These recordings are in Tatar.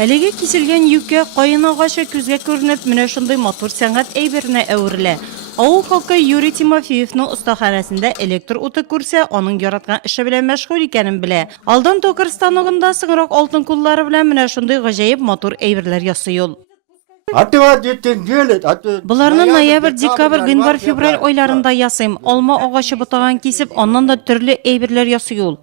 Әлеге киселгән юкә кайын агачы күзгә күренеп, менә шундый матур сәнгать әйберенә әверелә. Авыл халкы Юрий Тимофеевның остаханәсендә электр уты күрсә, аның яраткан эше белән мәшгуль икәнен белә. Алдан токар станогында сыңрак алтын куллары белән менә шундый гаҗәеп матур әйберләр ясый ул. Буларны ноябрь, декабрь, гыйнвар, февраль айларында ясыйм. Алма агачы ботаган кисеп, аннан да төрле әйберләр ясый ул.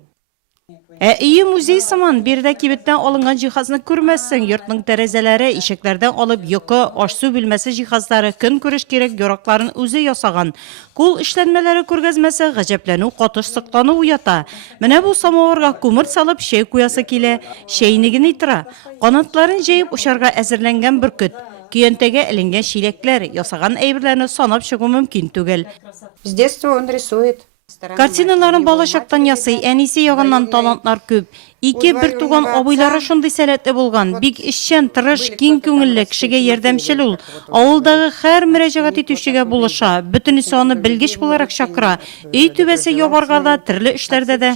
Өйе музей сыман, бердә кибеттән алынган җиһазны күрмәссең, йортның тәрәзәләре, ишекләрдән алып йокы, аш-су билмәсе җиһазлары, көн күреш кирәк яракларын үзе ясаган. Кул эшләнмәләре күргәзмәсе гаҗәпләнү, катыш сыклану уята. Менә бу самавырга күмер салып чәй куясы килә, чәйнеген итра. Канатларын җәеп учарга әзерләнгән бөркет. Көянтәгә эленгән чиләкләр, ясаган әйберләрне санап чыгу мөмкин түгел. С детства он рисует. Картиналарын балачактан ясый, әнисе ягыннан талантлар күп. Ике бер туган абыйлары шундый сәләтле булган. Бик эшчән, тырыш, киң күңелле, кешегә ярдәмчел ул. Авылдагы һәр мөрәҗәгать итүчегә булыша, бөтенесе аны белгеч буларак чакыра. Өй түбәсе ябарга да, төрле эшләрдә дә.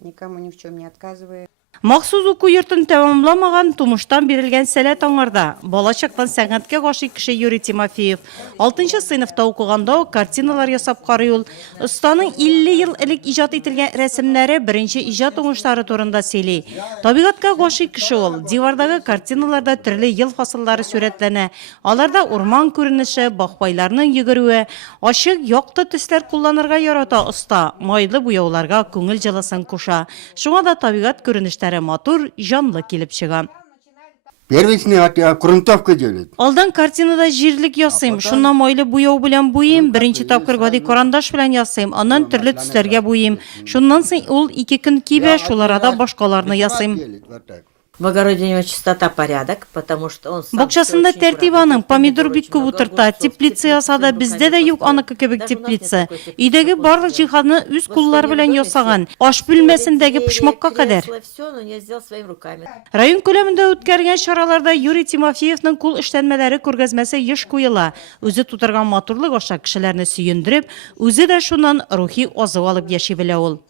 Никому ни в чем не отказывает. Махсус уку йортын тәмамламаган тумыштан бирелгән сәләт аңарда. Балачактан сәнгатькә гашыйк кеше Юрий Тимофеев. 6-нчы сыйныфта укыганда картиналар ясап карый ул. Останың 50 ел элек иҗат ителгән рәсемнәре беренче иҗат уңышлары турында сөйли. Табигатькә гашыйк кеше ул. Дивардагы картиналарда төрле ел фасыллары сурәтләнә. Аларда урман күренеше, бакбайларның йөгерүе, ачык, якты төсләр кулланырга ярата оста. Майлы буяуларга күңел җылысын куша. Шуңа да табигат күренешләре матур, жанлы килеп чыга. Грунтовка делает. Алдан картинада җирлек ясыйм, шуннан майлы буяу белән буйым, беренче тапкыр гади карандаш белән ясыйм, аннан төрле төсләргә буйым. Шуннан соң ул 2 көн кибә, шуларда башкаларны ясыйм. В огороде у него чистота, порядок, потому что он сам Бакчасында всё очень тәртип аның, помидор бик күп утырта, теплица ясада, бездә дә юк аныкы кебек теплица. Өйдәге барлык җиһазны үз куллары белән ясаган, аш бүлмәсендәге пошмакка кадәр. Всё, но я сделал своими руками. Район күләмендә үткәргән чараларда Юрий Тимофеевның кул эшләнмәләре күргәзмәсе еш куела. Үзе тутырган матурлык аша кешеләрне сөендереп, үзе дә шуннан рухи азык алып яши белә ул.